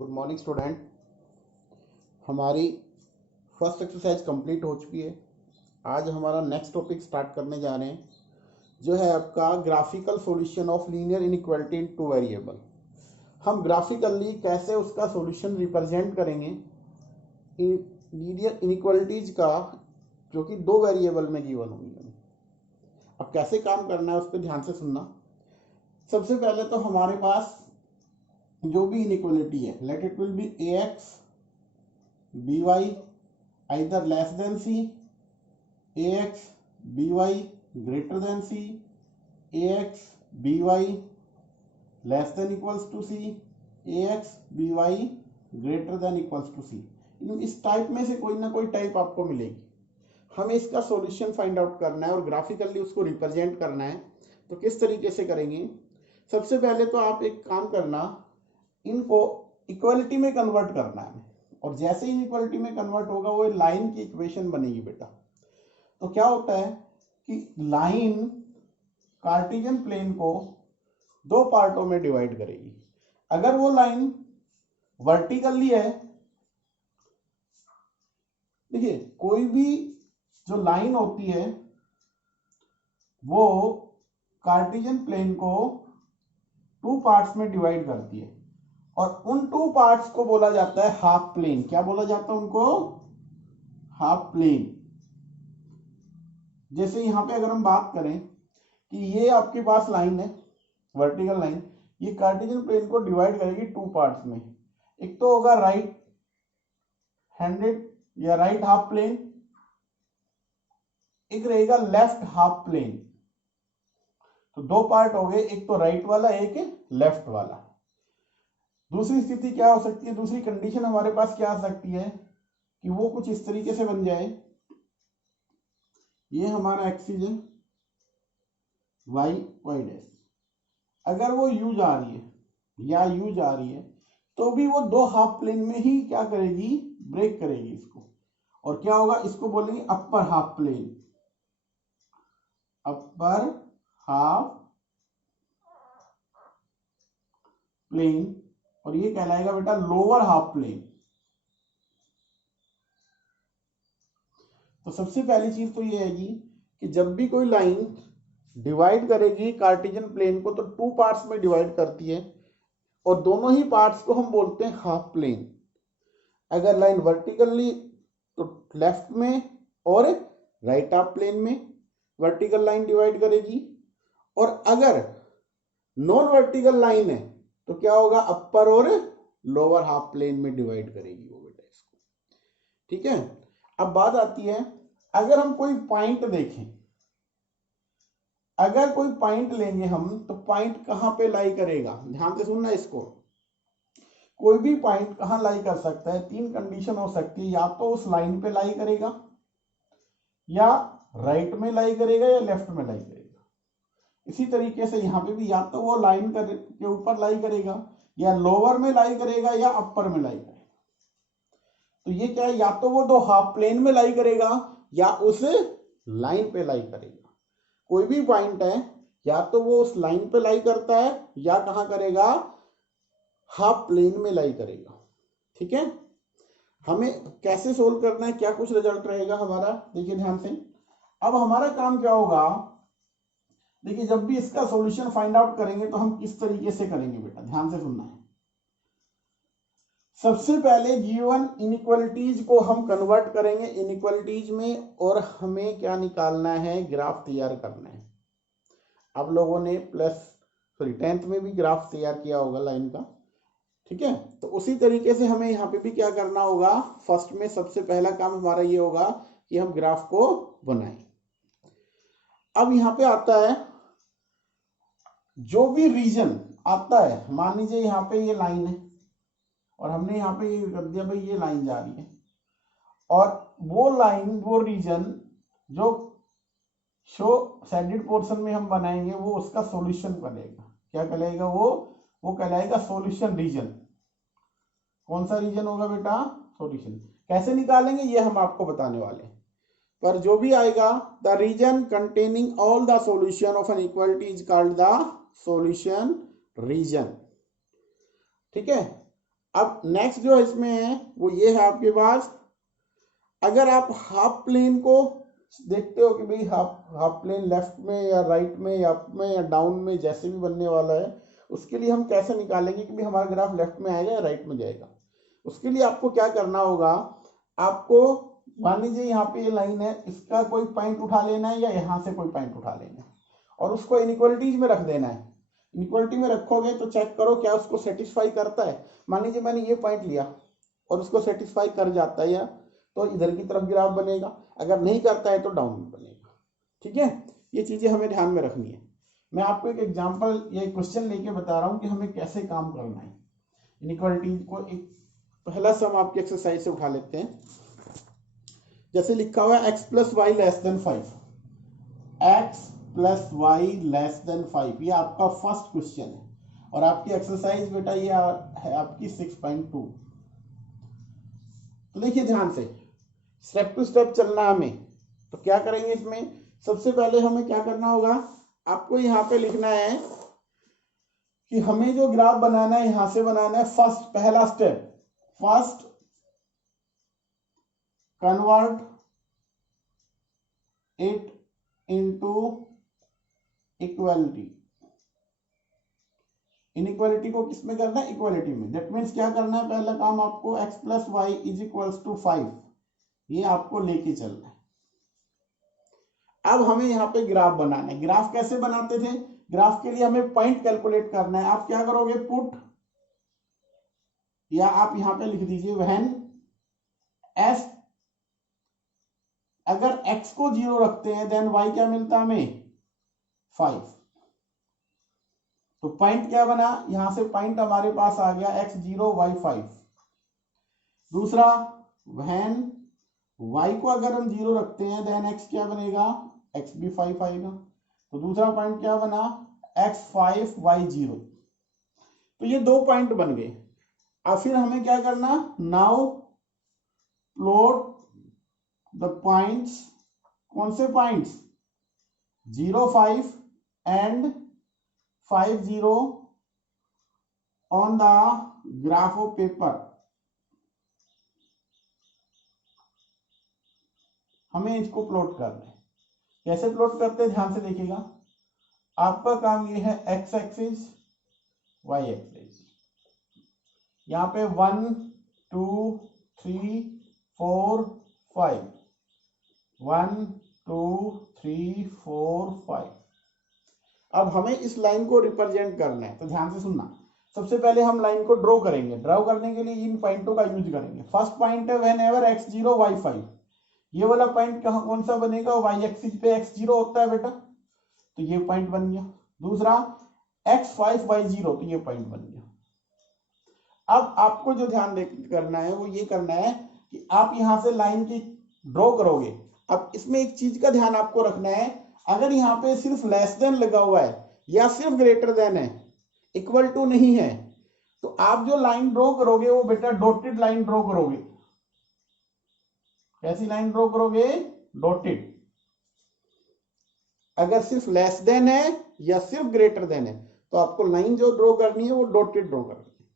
Good morning student. हमारी first exercise complete हो चुकी है। आज हमारा नेक्स्ट टॉपिक स्टार्ट करने जा रहे हैं, जो है आपका graphical solution of linear inequality in two variable. हम ग्राफिकली कैसे उसका सॉल्यूशन रिप्रेजेंट करेंगे लीनियर इनइक्वालिटीज का, जो कि दो वेरिएबल में गिवन होंगी। अब कैसे काम करना है उस पर ध्यान से सुनना। सबसे पहले तो हमारे पास जो भी इनइक्वालिटी है, let it will be ax by either less than c, ax by greater than c, ax by less than equals to c, ax by greater than equals to c। इस टाइप में से कोई ना कोई type आपको मिलेगी। हमें इसका सॉल्यूशन फाइंड आउट करना है और ग्राफिकली उसको रिप्रेजेंट करना है। तो किस तरीके से करेंगे? सबसे पहले तो आप एक काम करना, इनको इक्वलिटी में कन्वर्ट करना है, और जैसे ही इक्वलिटी में कन्वर्ट होगा वो लाइन की इक्वेशन बनेगी बेटा। तो क्या होता है कि लाइन कार्टेशियन प्लेन को दो पार्टों में डिवाइड करेगी। अगर वो लाइन वर्टिकली है, देखिए कोई भी जो लाइन होती है वो कार्टेशियन प्लेन को टू पार्ट्स में डिवाइड करती है, और उन टू पार्ट्स को बोला जाता है हाफ प्लेन। क्या बोला जाता है उनको? Half plane. जैसे यहां पे अगर हम बात करें कि ये आपके पास लाइन है, वर्टिकल लाइन, ये कार्टेशियन प्लेन को डिवाइड करेगी टू पार्ट्स में। एक तो होगा राइट हैंडेड या राइट हाफ प्लेन, एक रहेगा लेफ्ट हाफ प्लेन। तो दो पार्ट हो गए, एक तो राइट वाला, एक लेफ्ट वाला। दूसरी स्थिति क्या हो सकती है? दूसरी कंडीशन हमारे पास क्या आ सकती है कि वो कुछ इस तरीके से बन जाए, ये हमारा एक्सिस है, वाई वाई डैश। अगर वो यू जा रही है या यू जा रही है, तो भी वो दो हाफ प्लेन में ही क्या करेगी? ब्रेक करेगी इसको। और क्या होगा? इसको बोलेंगे upper half plane, upper half plane, और ये कहलाएगा बेटा लोअर हाफ प्लेन। तो सबसे पहली चीज तो ये आएगी कि जब भी कोई लाइन डिवाइड करेगी कार्टेशियन प्लेन को, तो टू पार्ट्स में डिवाइड करती है, और दोनों ही पार्ट्स को हम बोलते हैं हाफ प्लेन। अगर लाइन वर्टिकली तो लेफ्ट में और राइट हाफ प्लेन में वर्टिकल लाइन डिवाइड करेगी, और अगर नॉन वर्टिकल लाइन है तो क्या होगा? अपर और लोअर हाफ प्लेन में डिवाइड करेगी वो बेटा इसको। ठीक है। अब बात आती है, अगर हम कोई पॉइंट देखें, अगर कोई पॉइंट लेंगे हम, तो पॉइंट कहां पे लाई करेगा? ध्यान से सुनना इसको। कोई भी पॉइंट कहां लाई कर सकता है? तीन कंडीशन हो सकती है, या तो उस लाइन पे लाई करेगा, या राइट में लाई करेगा, या लेफ्ट में लाई करेगा। इसी तरीके से यहां पे भी या तो वो लाइन के ऊपर लाई करेगा, या लोअर में लाई करेगा, या अपर में लाई करेगा। तो ये क्या है? या तो वो दो हाफ प्लेन में लाई करेगा, या उस लाइन पे लाई करेगा। कोई भी पॉइंट है, या तो वो उस लाइन पे लाई करता है, या कहां करेगा? हाफ प्लेन में लाई करेगा। ठीक है। हमें कैसे सोल्व करना है, क्या कुछ रिजल्ट रहेगा हमारा, देखिए ध्यान से। अब हमारा काम क्या होगा? देखिए जब भी इसका सॉल्यूशन फाइंड आउट करेंगे तो हम किस तरीके से करेंगे बेटा, ध्यान से सुनना है। सबसे पहले गिवन इनइक्वालिटीज को हम कन्वर्ट करेंगे इनइक्वालिटीज में, और हमें क्या निकालना है? ग्राफ तैयार करना है। आप लोगों ने 10th में भी ग्राफ तैयार किया होगा लाइन का। ठीक है। तो उसी तरीके से हमें यहाँ पे भी क्या करना होगा? फर्स्ट में सबसे पहला काम हमारा ये होगा कि हम ग्राफ को बनाएं। अब यहाँ पे आता है, जो भी रीजन आता है, मान लीजिए यहाँ पे ये लाइन है, और हमने यहाँ पे ये कर दिया भाई ये लाइन जा रही है, और वो लाइन, वो रीजन जो शो शेडेड पोर्शन में हम बनाएंगे, वो उसका सॉल्यूशन बनेगा। क्या कहलाएगा वो कहलाएगा सॉल्यूशन रीजन। कौन सा रीजन होगा बेटा? सॉल्यूशन। कैसे निकालेंगे ये हम आपको बताने वाले हैं, पर जो भी आएगा, the region containing all the solution of an equality is called the solution region. ठीक है। अब नेक्स्ट जो इसमें है वो ये है आपके पास, अगर आप हाफ प्लेन को देखते हो कि भाई हाफ प्लेन लेफ्ट में या राइट में या अप में या डाउन में जैसे भी बनने वाला है, उसके लिए हम कैसे निकालेंगे कि भाई हमारा ग्राफ लेफ्ट में आएगा या राइट में जाएगा। उसके लिए आपको क्या करना होगा, आपको मान लीजिए यहाँ पे ये लाइन है, इसका कोई पॉइंट उठा लेना है या यहाँ से कोई पॉइंट उठा लेना है और उसको इनइक्वालिटीज में रख देना है। इनइक्वालिटी में रखोगे तो चेक करो क्या उसको सेटिस्फाई करता है। मान लीजिए मैंने ये पॉइंट लिया और उसको सेटिस्फाई कर जाता है या तो इधर की तरफ ग्राफ बनेगा, अगर नहीं करता है तो डाउन में बनेगा। ठीक है, ये चीजें हमें ध्यान में रखनी है। मैं आपको एक एग्जांपल या एक क्वेश्चन लेके बता रहा हूँ कि हमें कैसे काम करना है। इनइक्वालिटीज को एक पहला सम आपकी एक्सरसाइज से उठा लेते हैं। जैसे लिखा हुआ है x plus y less than 5, x plus y less than 5, ये आपका फर्स्ट क्वेश्चन है और आपकी एक्सरसाइज बेटा ये है आपकी 6.2। तो देखिए ध्यान से, स्टेप टू स्टेप चलना हमें। तो क्या करेंगे इसमें, सबसे पहले हमें क्या करना होगा, आपको यहाँ पे लिखना है कि हमें जो ग्राफ बनाना है यहां से बनाना है। फर्स्ट पहला step, first convert it into equality. Inequality को किसमें करना है, इक्वालिटी में। दैट मीन्स क्या करना है, पहला काम आपको x plus y is equals to 5, ये आपको लेके चलना है। अब हमें यहाँ पे ग्राफ बनाना है। ग्राफ कैसे बनाते थे, ग्राफ के लिए हमें पॉइंट कैलकुलेट करना है। आप क्या करोगे, पुट, या आप यहां पे लिख दीजिए व्हेन s, अगर x को 0 रखते हैं देन y क्या मिलता है हमें, 5। तो पॉइंट क्या बना, यहां से पॉइंट हमारे पास आ गया x 0 y 5। दूसरा, व्हेन y को अगर हम 0 रखते हैं देन x क्या बनेगा, x भी 5 आएगा। तो दूसरा पॉइंट क्या बना, x 5 y 0। तो ये दो पॉइंट बन गए। अब फिर हमें क्या करना, नाउ प्लॉट द पॉइंट्स, कौन से points, 0 5 and 5 0 on the graph of paper. हमें इसको प्लॉट करना है। कैसे प्लॉट करते हैं, ध्यान से देखिएगा। आपका काम ये है x एक्सिस y एक्सिस, यहाँ पे 1 2 3 4 5, 1 2 3 4 5। अब हमें इस लाइन को रिप्रेजेंट करना है, तो ध्यान से सुनना। सबसे पहले हम लाइन को ड्रॉ करेंगे। ड्रॉ करने के लिए इन पॉइंटों का यूज करेंगे। फर्स्ट पॉइंट है व्हेन एवर x 0 y 5, ये वाला पॉइंट कहाँ कौन सा बनेगा, y एक्सिस पे x 0 होता है बेटा, तो ये पॉइंट बन गया। दूसरा x 5 y 0, तो ये पॉइंट बन गया। अब आपको जो ध्यान करना है वो ये करना है कि आप यहां से लाइन की ड्रॉ करोगे। अब इसमें एक चीज का ध्यान आपको रखना है, अगर यहाँ पे सिर्फ लेस देन लगा हुआ है या सिर्फ ग्रेटर देन है, इक्वल टू नहीं है, तो आप जो लाइन ड्रॉ करोगे वो बेटा डॉटेड लाइन ड्रॉ करोगे। कैसी लाइन ड्रॉ करोगे, डॉटेड। अगर सिर्फ लेस देन है या सिर्फ ग्रेटर देन है तो आपको लाइन जो ड्रॉ करनी है वो डॉटेड ड्रॉ करनी है।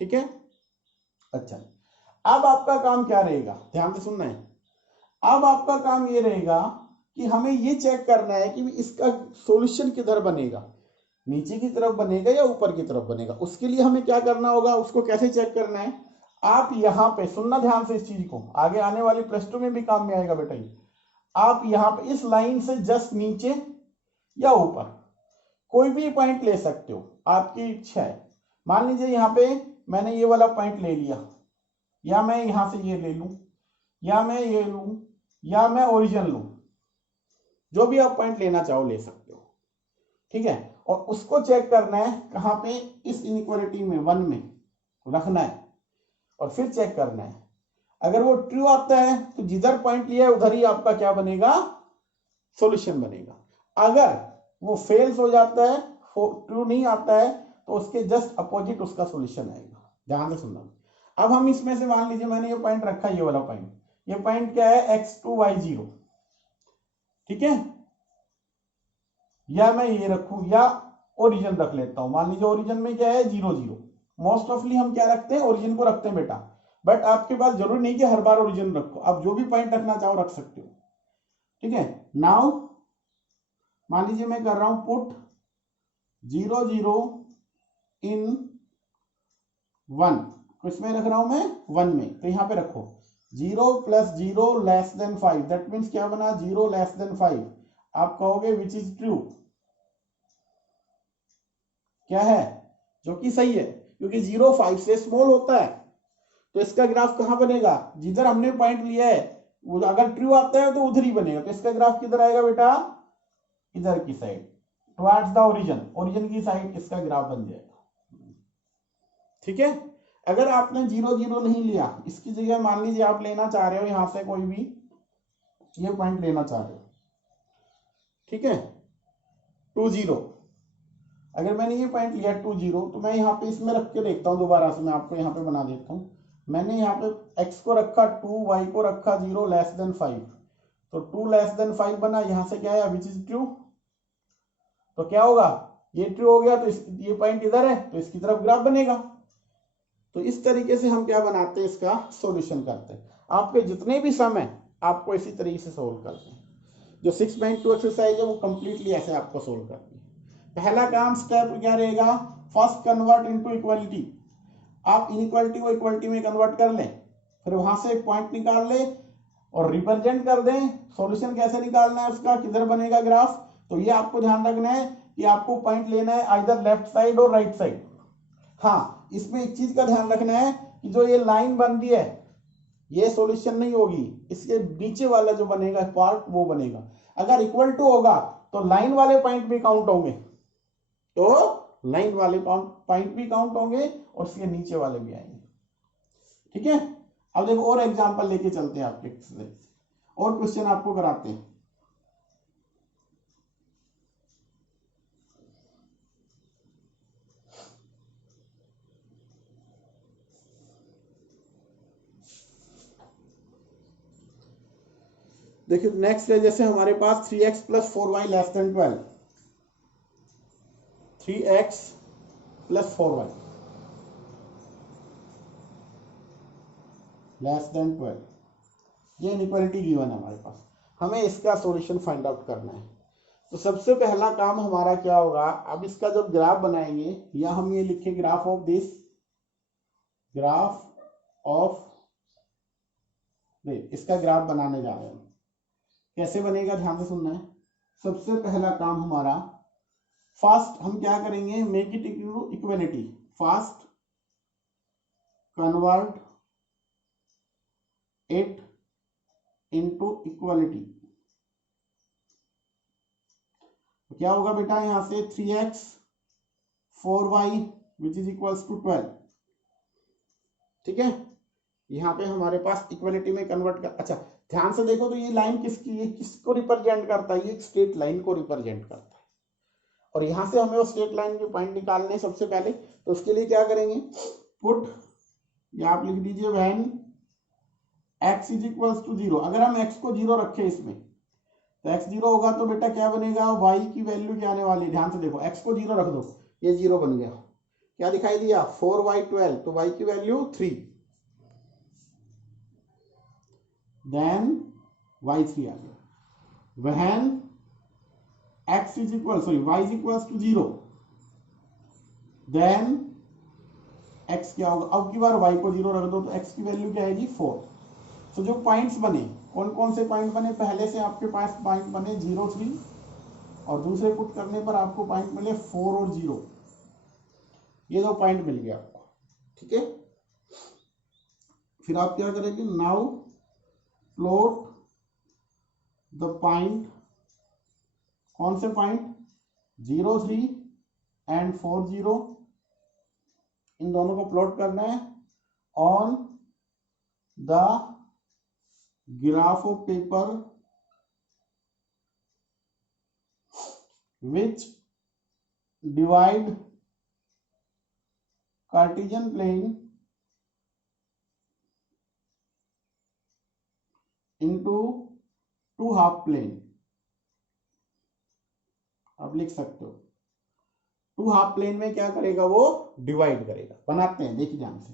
ठीक है, अच्छा। अब आपका काम क्या रहेगा, ध्यान से सुनना है। अब आपका काम ये रहेगा कि हमें ये चेक करना है कि इसका सॉल्यूशन किधर बनेगा, नीचे की तरफ बनेगा या ऊपर की तरफ बनेगा। उसके लिए हमें क्या करना होगा, उसको कैसे चेक करना है, आप यहां पे सुनना ध्यान से इस चीज को, आगे आने वाली प्लस 2 में भी काम में आएगा बेटा ये। आप यहां पे इस लाइन से जस्ट नीचे या ऊपर कोई भी पॉइंट ले सकते हो, आपकी इच्छा है। मान लीजिए यहां पे मैंने ये वाला पॉइंट ले लिया, या मैं यहां से ये ले लूं, या मैं ये लूं, या मैं ओरिजिन लूं, जो भी आप पॉइंट लेना चाहो ले सकते हो। ठीक है, और उसको चेक करना है कहां पे, इस इनइक्वालिटी में 1 में रखना है और फिर चेक करना है। अगर वो ट्रू आता है तो जिधर पॉइंट लिया है उधर ही आपका क्या बनेगा, सॉल्यूशन बनेगा। अगर वो फेल्स हो जाता है, ट्रू नहीं आता है, तो उसके जस्ट अपोजिट उसका सॉल्यूशन आएगा। ध्यान से सुनना। अब हम इसमें से मान लीजिए मैंने ये पॉइंट रखा, ये वाला पॉइंट, ये पॉइंट क्या है, x2 y 0। ठीक है, या मैं ये रखूं या ओरिजिन रख लेता हूं। मान लीजिए ओरिजिन में क्या है, 0 0, मोस्ट ऑफली हम क्या रखते हैं, ओरिजिन को रखते हैं बेटा, बट आपके पास जरूरी नहीं कि हर बार ओरिजिन रखो, आप जो भी पॉइंट रखना चाहो रख सकते हो। ठीक है, नाउ मान लीजिए मैं कर रहा हूं पुट 0 0 इन 1, किसमें रख रहा हूं मैं, 1 में, तो यहां पे रखो 0 + 0 लेस देन 5, दैट मीन्स क्या बना, 0 लेस देन 5। आप कहोगे विच इज ट्रू, क्या है, जो कि सही है, क्योंकि 0 5 से स्मॉल होता है, तो इसका ग्राफ कहां बनेगा, जिधर हमने पॉइंट लिया है वो अगर ट्रू आता है तो उधर ही बनेगा, तो इसका ग्राफ किधर आएगा बेटा, इधर की side, towards the origin, origin की साइड इसका ग्राफ बन जाएगा। ठीक है, अगर आपने 0 0 नहीं लिया, इसकी जगह मान लीजिए आप लेना चाह रहे हो यहां से कोई भी ये पॉइंट लेना चाह रहे हो, ठीक है 2 0, अगर मैंने ये पॉइंट लिया 2 0, तो मैं यहाँ पे इसमें रख के देखता हूँ, दोबारा से मैं आपको यहाँ पे बना देता हूँ। मैंने यहाँ पे x को रखा 2, y को रखा 0 लेस देन 5, तो 2 लेस देन 5 बना, यहाँ से क्या है, विच इज ट्रू, तो क्या होगा, ये ट्रू हो गया, तो ये पॉइंट इधर है, तो इसकी तरफ ग्राफ बनेगा। तो इस तरीके से हम क्या बनाते हैं, इसका सॉल्यूशन करते हैं। आपके जितने भी सम है आपको इसी तरीके से सोल्व करते हैं। जो 6.2 एक्सरसाइज है वो कंप्लीटली ऐसे आपको सोल्व करनी है। पहला काम स्टेप क्या रहेगा, फर्स्ट कन्वर्ट इनटू इक्वालिटी। आप इनइक्वालिटी को इक्वालिटी में कन्वर्ट कर लें, फिर वहां से एक पॉइंट निकाल ले और रिप्रेजेंट कर दें। सॉल्यूशन कैसे निकालना है उसका, किधर बनेगा ग्राफ, तो ये आपको ध्यान रखना है कि आपको पॉइंट लेना है आइदर लेफ्ट साइड और राइट साइड। हाँ, इसमें एक चीज का ध्यान रखना है कि जो ये लाइन बन रही है ये सॉल्यूशन नहीं होगी, इसके नीचे वाला जो बनेगा पार्ट वो बनेगा। अगर इक्वल टू होगा तो लाइन वाले पॉइंट भी काउंट होंगे, तो लाइन वाले पॉइंट भी काउंट होंगे और इसके नीचे वाले भी आएंगे। ठीक है, अब देखो और एग्जांपल लेके चलते हैं आपके, और क्वेश्चन आपको कराते हैं। देखिए नेक्स्ट है, जैसे हमारे पास 3x + 4y less than 12, 3x + 4y less than 12, ये इनइक्वालिटी गिवन है हमारे पास, हमें इसका सॉल्यूशन फाइंड आउट करना है। तो सबसे पहला काम हमारा क्या होगा, अब इसका जब ग्राफ बनाएंगे, या हम ये लिखें graph of this, graph of, इसका ग्राफ बनाने जा रहे हैं। कैसे बनेगा ध्यान से सुनना है। सबसे पहला काम हमारा, फर्स्ट हम क्या करेंगे, make it equality, first convert it into equality. क्या होगा बेटा, यहां से 3x 4y which is equals to 12। ठीक है, यहां पे हमारे पास इक्वलिटी में कन्वर्ट कर, अच्छा ध्यान से देखो तो ये लाइन किसकी, ये किसको रिप्रेजेंट करता है, ये एक स्ट्रेट लाइन को रिप्रेजेंट करता है, और यहां से हमें वो स्ट्रेट लाइन के पॉइंट निकालने सबसे पहले। तो उसके लिए क्या करेंगे, पुट, या आप लिख दीजिए when x is equals to 0। अगर हम x को 0 रखें इसमें, तो x 0 होगा तो बेटा क्या बनेगा, y की वैल्यू क्या आने वाली है, ध्यान से देखो, x को 0 रख दो, ये 0 बन गया, क्या दिखाई दिया 4y 12, तो y की वैल्यू 3, देन y3 आ गया। When x is equal, sorry y is equals to 0, then x क्या होगा, अब की बार y को 0 रख दो तो x की वैल्यू क्या आएगी 4। तो जो पॉइंट्स बने, कौन कौन से पॉइंट बने, पहले से आपके पास पॉइंट बने 0 3, और दूसरे पुट करने पर आपको पॉइंट मिले 4 और 0, ये दो पॉइंट मिल गया आपको। ठीक है, फिर आप क्या करेंगे, नाउ प्लॉट द पॉइंट, कौन से पॉइंट, 0 3 एंड 4 0, इन दोनों को प्लॉट करना है on the graph of paper which divide Cartesian plane into two half plane। आप लिख सकते हो टू हाफ प्लेन में क्या करेगा, वो डिवाइड करेगा। बनाते हैं, देखिए ध्यान से।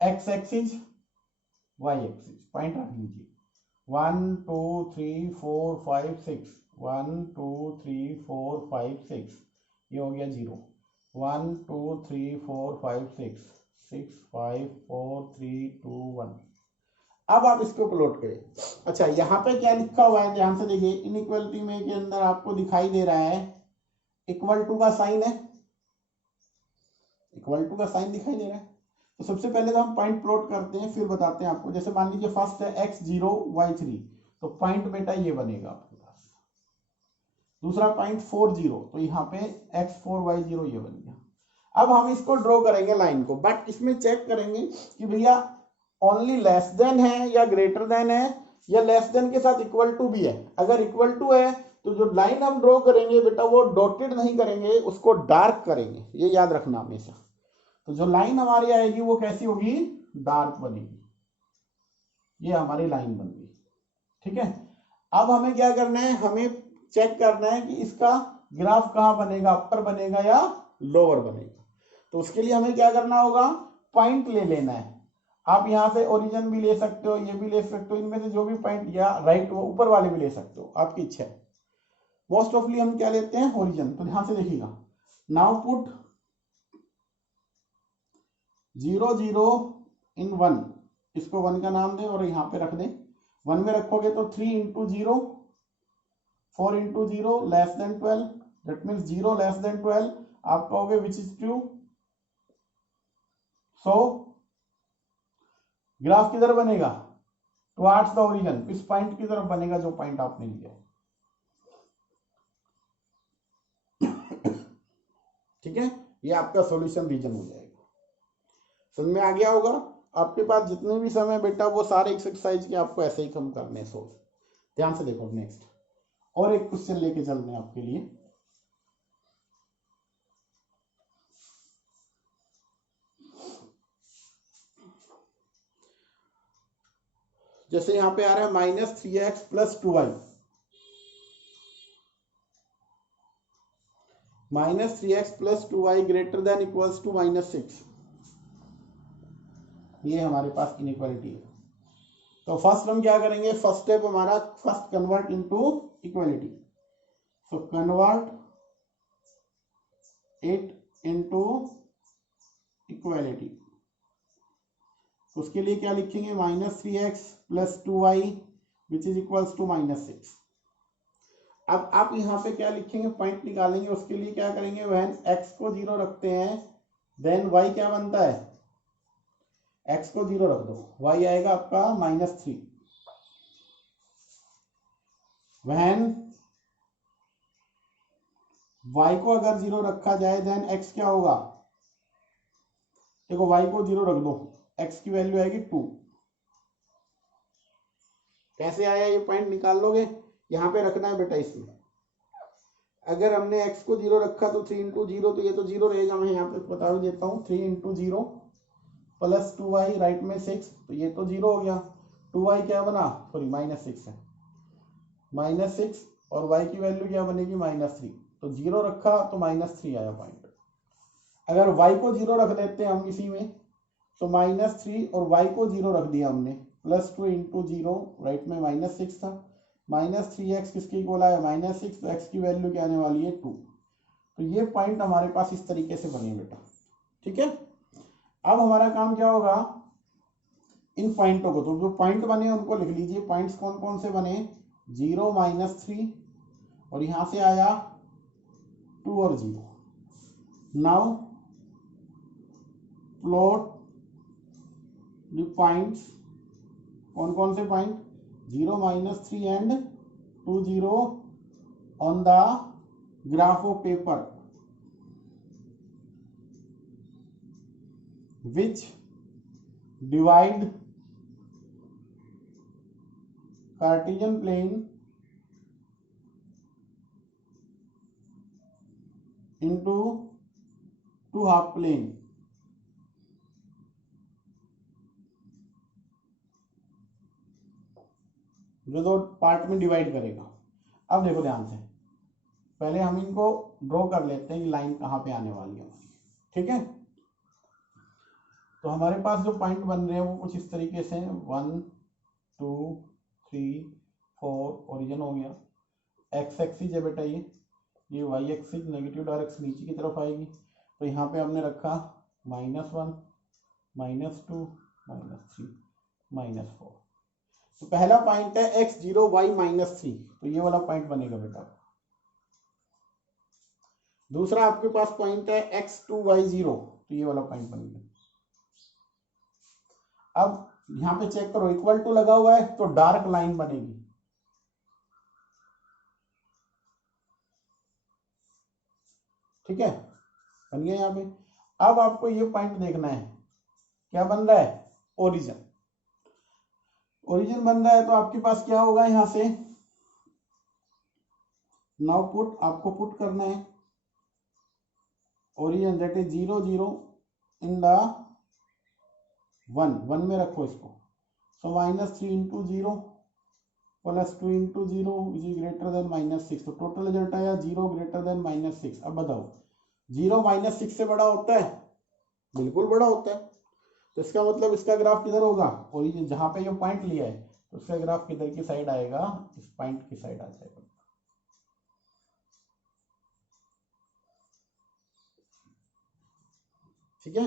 X axis, y axis, point रख लीजिए। 1 2 3 4 5 6, 1 2 3 4 5 6, ये हो गया 0। 1 2 3 4 5 6 6 5 4 3 2 1। अब आप इसको प्लॉट करें। अच्छा, यहाँ पे क्या लिखा हुआ है, ध्यान से देखिए। इनइक्वालिटी में के अंदर आपको दिखाई दे रहा है इक्वल टू का साइन है, इक्वल टू का साइन दिखाई दे रहा है। तो सबसे पहले तो हम पॉइंट प्लॉट करते हैं, फिर बताते हैं आपको। जैसे मान लीजिए फर्स्ट है x0 y3, तो पॉइंट बेटा ये बनेगा आपके पास। दूसरा पॉइंट 40, तो यहाँ पे x4 y0 ये बन गया। अब हम इसको ड्रॉ करेंगे लाइन को, बट इसमें चेक करेंगे कि भैया ओनली लेस देन है या ग्रेटर देन है, या लेस देन के साथ इक्वल टू भी है। अगर इक्वल टू है तो जो लाइन हम ड्रॉ करेंगे बेटा वो डॉटेड नहीं करेंगे, उसको डार्क करेंगे, ये याद रखना हमेशा। तो जो लाइन हमारी आएगी वो कैसी होगी, डार्क बनेगी। ये हमारी लाइन बन गई, ठीक है। अब हमें क्या करना है, हमें चेक करना है कि इसका ग्राफ कहां बनेगा, अपर बनेगा या लोअर बनेगा। तो उसके लिए हमें क्या करना होगा, पॉइंट ले लेना है। आप यहां से ओरिजिन भी ले सकते हो, ये भी ले सकते हो, इनमें से जो भी पॉइंट, या राइट वो ऊपर वाले भी ले सकते हो, आपकी इच्छा है। मोस्ट ऑफली हम क्या लेते हैं, ओरिजिन। तो ध्यान से देखिएगा। नाउ पुट 0 0 इन 1, इसको 1 का नाम दें और यहाँ पे रख दें। 1 में रखोगे तो 3 into 0, 4 into 0 less than 12, that means 0 less than 12। आप कहोगे which is true. So graph किधर बनेगा, टुवर्ड्स द ओरिजिन, इस पॉइंट की तरफ बनेगा जो पॉइंट आपने लिया। ठीक है, ये आपका सॉल्यूशन रीजन हो जाएगा। समझ में आ गया होगा। आपके पास जितने भी समय बेटा वो सारे एक्सरसाइज के आपको ऐसे ही कम करने हैं सोल्व। ध्यान से देखो। नेक्स्ट और एक क्वेश्चन लेके चलते हैं आपके लिए। जैसे यहां पे आ रहा है -3x + 2y, -3x + 2y greater than equals to -6। ये हमारे पास इनइक्वालिटी है। तो फर्स्ट हम क्या करेंगे, फर्स्ट स्टेप हमारा, first convert into equality. So convert it into equality. उसके लिए क्या लिखेंगे, -3x + 2y which is equals to -6। अब आप यहाँ पे क्या लिखेंगे, पॉइंट निकालेंगे। उसके लिए क्या करेंगे, व्हेन x को 0 रखते हैं देन y क्या बनता है, x को 0 रख दो, y आएगा आपका -3। व्हेन y को अगर 0 रखा जाए देन x क्या होगा, देखो y को 0 रख दो, x की वैल्यू आएगी 2। कैसे आया ये पॉइंट निकाल लोगे, यहाँ पे रखना है बेटा। इसमें अगर हमने x को 0 रखा तो 3 इंटू 0, तो ये तो 0 रहेगा। मैं यहाँ पे बता भी देता हूँ, 3 इंटू 0 + 2y राइट में 6, तो ये तो 0 हो गया। 2y क्या बना, सॉरी -6 है, -6, और y की वैल्यू क्या बनेगी, -3। तो 0 रखा तो -3 आया पॉइंट। अगर y को 0 रख देते हैं हम इसी में, तो -3 और y को 0 रख दिया हमने, +2 इंटू 0 राइट में -6 था, -3x किसके इक्वल आया, -6, तो x की वैल्यू क्या आने वाली है 2। तो ये पॉइंट हमारे पास इस तरीके से बने बेटा, ठीक है। अब हमारा काम क्या होगा, इन पॉइंटों को, तो जो पॉइंट बने उनको लिख लीजिए। पॉइंट्स कौन कौन से बने, 0 -3, और यहां से आया 2 और 0। नाउ प्लॉट द पॉइंट्स, कौन कौन से point, 0 -3 and 2 0 on the graph of paper which divide Cartesian plane into two half plane। जो दो पार्ट में डिवाइड करेगा। अब देखो ध्यान से, पहले हम इनको ड्रॉ कर लेते हैं कि लाइन कहाँ पे आने वाली है, ठीक है। तो हमारे पास जो पॉइंट बन रहे हैं वो कुछ इस तरीके से हैं, 1 2 3 4 ओरिजिन हो गया। एक्स एक्सिस है बेटा ये वाई एक्सिस नेगेटिव डायरेक्शन नीचे की तरफ आएगी, तो यहाँ पे हमने रखा -1 -2 -3 -4। तो पहला पॉइंट है x0 y -3, तो ये वाला पॉइंट बनेगा बेटा। दूसरा आपके पास पॉइंट है x2 y0, तो ये वाला पॉइंट बनेगा। अब यहाँ पे चेक करो, इक्वल टू लगा हुआ है तो डार्क लाइन बनेगी, ठीक है, बन गया यहाँ पे। अब आपको ये पॉइंट देखना है, क्या बन रहा है, ओरिजिन। ओरिजिन बन रहा है तो आपके पास क्या होगा, यहां से नाउ पुट, आपको पुट करना है origin that is 0 0 in the 1 में रखो इसको। सो -3 into 0 +2 into 0 which is greater then -6। तो टोटल रिजल्ट आया 0 ग्रेटर देन -6। अब बताओ 0 -6 से बड़ा होता है, बिल्कुल बड़ा होता है। तो इसका मतलब इसका ग्राफ किधर होगा, ओरिजिन जहां पे ये पॉइंट लिया है तो उसका ग्राफ किधर की साइड आएगा, इस पॉइंट की साइड आ जाएगा, ठीक है।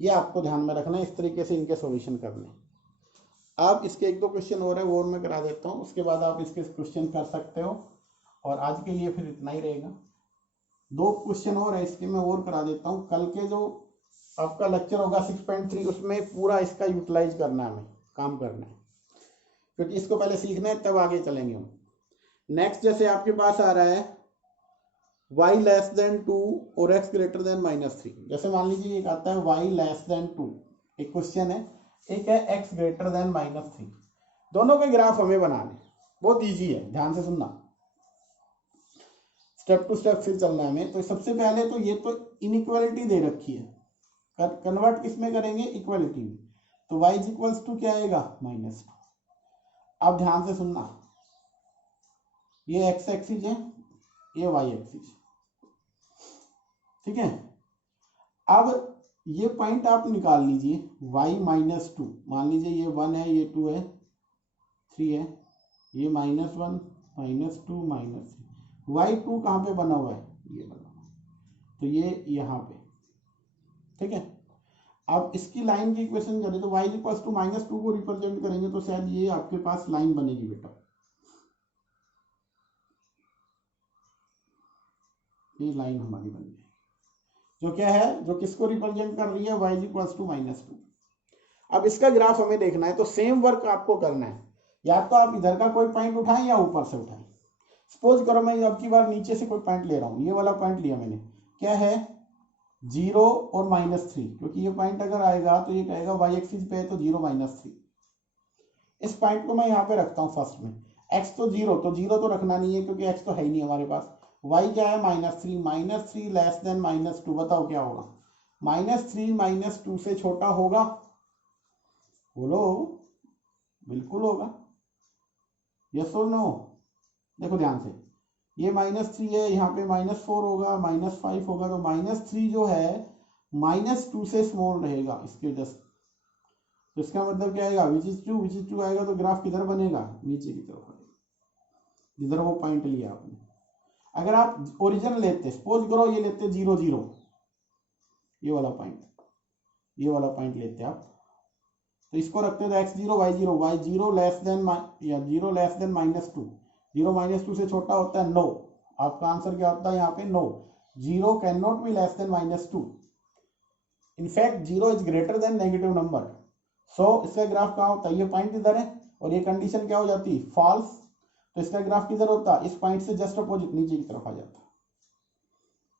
ये आपको ध्यान में रखना है, इस तरीके से इनके सॉल्यूशन करने। आप इसके 1-2 क्वेश्चन और है वो और मैं करा देता हूँ, उसके बाद आप इसके क्वेश्चन कर सकते हो। और आज के लिए फिर इतना ही रहेगा। 2 क्वेश्चन और है इसके मैं और करा देता हूँ। कल के जो आपका लेक्चर होगा 6.3 उसमें पूरा इसका यूटिलाइज करना है, हमें काम करना है, क्योंकि इसको पहले सीखना है तब आगे चलेंगे हम। नेक्स्ट जैसे आपके पास आ रहा है y लेस देन 2 और x ग्रेटर देन -3। जैसे मान लीजिए एक आता है y लेस देन 2, एक क्वेश्चन है, एक है x ग्रेटर देन -3। दोनों के ग्राफ हमें बनाने, बहुत इजी है, ध्यान से सुनना, स्टेप टू स्टेप फिर चलना है हमें। तो सबसे पहले तो ये तो इनइक्वालिटी दे रखी है, कन्वर्ट किस में करेंगे, इक्वालिटी में। तो y इज इक्वल्स टू क्या आएगा, -2। अब ध्यान से सुनना, ये x एक्सिस है, ये y एक्सिस, ठीक है। अब ये पॉइंट आप निकाल लीजिए, y -2, मान लीजिए ये 1 है, ये 2 है, 3 है, ये -1 -2 -3, y2 कहाँ पे बना हुआ है, ये बना हुआ, तो ये यहाँ पे, ठीक है। अब इसकी लाइन की इक्वेशन करें तो y इक्वल्स टू -2 को रिप्रेजेंट करेंगे तो शायद ये आपके पास लाइन बनेगी बेटा, ये लाइन हमारी बन गई, जो क्या है, जो किसको रिप्रेजेंट कर रही है, y इक्वल्स टू -2। अब इसका ग्राफ हमें देखना है, तो सेम वर्क आपको करना है, या तो आप इधर का कोई पॉइंट उठाएं या ऊपर से उठाएं। सपोज करो मैं अब की बार नीचे से कोई पॉइंट ले रहा हूं, ये वाला पॉइंट लिया मैंने, क्या है 0 और -3, क्योंकि ये पॉइंट अगर आएगा तो ये कहेगा y एक्सिस पे है तो 0 -3। इस पॉइंट को मैं यहाँ पे रखता हूँ फर्स्ट में, x तो 0, तो 0 तो रखना नहीं है क्योंकि x तो है ही नहीं हमारे पास। y क्या है, -3 लेस देन -2, बताओ क्या होगा, -3 -2 से छोटा होगा, बोलो, बिल्कुल होगा, यस और नो। देखो ध्यान से, ये -3 है, यहाँ पे -4 होगा, -5 होगा, तो -3 जो है -2 से स्मॉल रहेगा इसके जस्ट। तो इसका मतलब क्या आएगा, विच इज टू आएगा, तो ग्राफ किधर बनेगा, नीचे की तरफ आएगा, जिधर वो पॉइंट लिया आपने। अगर आप ओरिजिन लेते, सपोज करो ये लेते 0 0, ये वाला पॉइंट लेते आप, तो इसको रखते थे x0 y0 लेस देन या 0 लेस देन -2, 0 -2 से छोटा होता है, नो। आपका आंसर क्या होता है यहाँ पे, no, 0 can not be less than -2। In fact 0 is greater than negative number. So इसका ग्राफ कहाँ होता है, ये पॉइंट इधर है और ये कंडीशन क्या हो जाती, फॉल्स, तो इसका ग्राफ किधर होता, इस पॉइंट से जस्ट अपोजिट नीचे की तरफ आ जाता।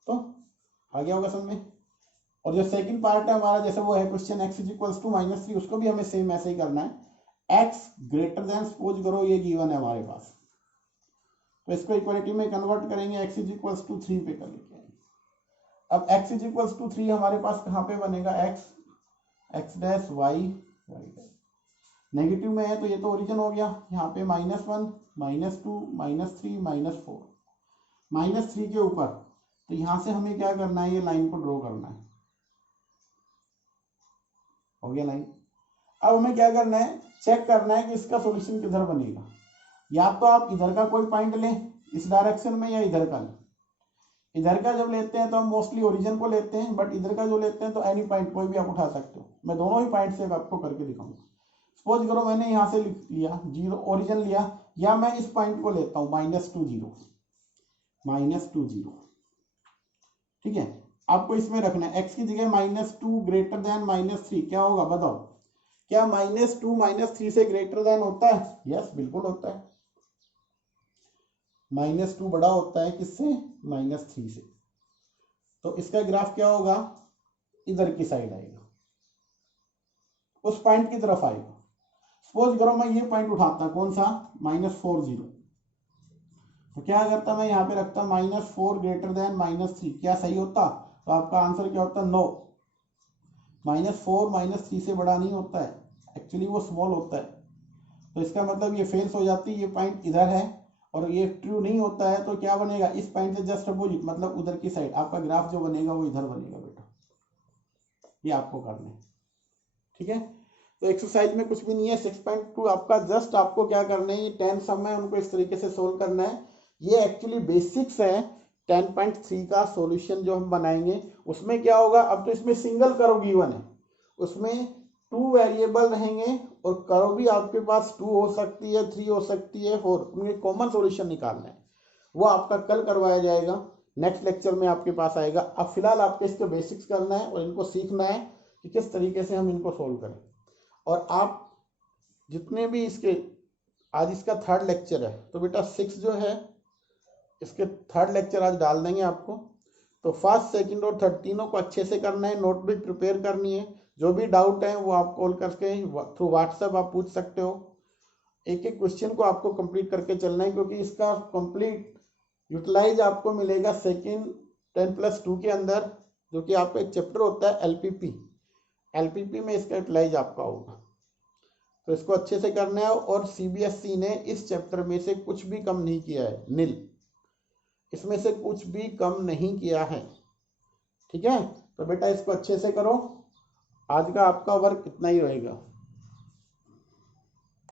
तो आ गया होगा समझ में। और जो सेकंड पार्ट है हमारा, जैसे वो है question x is equals to -3, उसको भी हमें सेम ऐसे ही करना है। x ग्रेटर देन, सपोज करो ये गिवन है हमारे पास, तो इसको इक्वालिटी में कन्वर्ट करेंगे, x इज इक्वल्स टू 3 पे कर लेके आएंगे। अब x इज इक्वल्स टू 3 हमारे पास कहाँ पे बनेगा, x dash y dash, negative में है तो ये तो ओरिजिन हो गया, यहाँ पे -1 -2 -3 -4, -3 के ऊपर, तो यहां से हमें क्या करना है, ये लाइन को ड्रॉ करना है। हो गया लाइन। अब हमें क्या करना है, चेक करना है कि इसका सॉल्यूशन किधर बनेगा। या तो आप इधर का कोई पॉइंट लें इस डायरेक्शन में, या इधर का लें। इधर का जब लेते हैं तो हम मोस्टली ओरिजिन को लेते हैं, बट इधर का जो लेते हैं तो एनी पॉइंट कोई भी आप उठा सकते हो। मैं दोनों ही पॉइंट से आपको करके दिखाऊंगा। सपोज करो मैंने यहाँ से लिया 0 ओरिजिन लिया, या मैं इस पॉइंट को लेता हूँ -2 0, -2 0। ठीक है, आपको इसमें रखना है x की जगह -2 ग्रेटर देन -3, क्या होगा बताओ, क्या -2 -3 से ग्रेटर देन होता है? यस बिल्कुल होता है। -2 बड़ा होता है किससे, -3 से। तो इसका ग्राफ क्या होगा, इधर की साइड आएगा, उस पॉइंट की तरफ आएगा। सपोज करो मैं ये पॉइंट उठाता, कौन सा, -4 0, तो क्या करता, मैं यहाँ पे रखता -4 ग्रेटर देन -3, क्या सही होता? तो आपका आंसर क्या होता, नो। -4 -3 से बड़ा नहीं होता है, एक्चुअली वो स्मॉल होता है। तो इसका मतलब ये फेल्स हो जाती है, ये पॉइंट इधर है और ये ट्रू नहीं होता है, तो क्या बनेगा, इस पॉइंट से जस्ट अपोजिट, मतलब उधर की साइड आपका ग्राफ जो बनेगा वो इधर बनेगा बेटा। ये आपको करना है, ठीक है। तो एक्सरसाइज में कुछ भी नहीं है, 6.2 आपका जस्ट आपको क्या करना है, ये 10 सम है, उनको इस तरीके से सोल्व करना है। ये एक्चुअली बेसिक्स है 10.3 का सॉल्यूशन जो हम बनाएंगे। उसमें क्या होगा, अब तो इसमें सिंगल कर्व गिवन है, उसमें 2 वेरिएबल रहेंगे और कर्व भी आपके पास 2 हो सकती है, 3 हो सकती है, 4, उनके कॉमन सॉल्यूशन निकालना है। वो आपका कल करवाया जाएगा, नेक्स्ट लेक्चर में आपके पास आएगा। अब फिलहाल आपको इसके बेसिक्स करना है और इनको सीखना है कि किस तरीके से हम इनको सोल्व करें। और आप जितने भी इसके, आज इसका 3rd लेक्चर है, तो बेटा 6 जो है इसके 3rd लेक्चर आज डाल देंगे आपको। तो 1st 2nd और 3rd तीनों को अच्छे से करना है, नोट भी प्रिपेयर करनी है। जो भी डाउट है वो आप कॉल करके थ्रू व्हाट्सएप आप पूछ सकते हो। एक एक क्वेश्चन को आपको कंप्लीट करके चलना है, क्योंकि इसका कंप्लीट यूटिलाइज आपको मिलेगा 2nd 10+2 के अंदर, जो कि आपका एक चैप्टर होता है एलपीपी में इसका यूटिलाइज आपका होगा। तो इसको अच्छे से करना है। और सीबीएसई ने इस चैप्टर में से कुछ भी कम नहीं किया है, नील, इसमें से कुछ भी कम नहीं किया है, ठीक है। तो बेटा इसको अच्छे से करो, आज का आपका वर्क इतना ही रहेगा।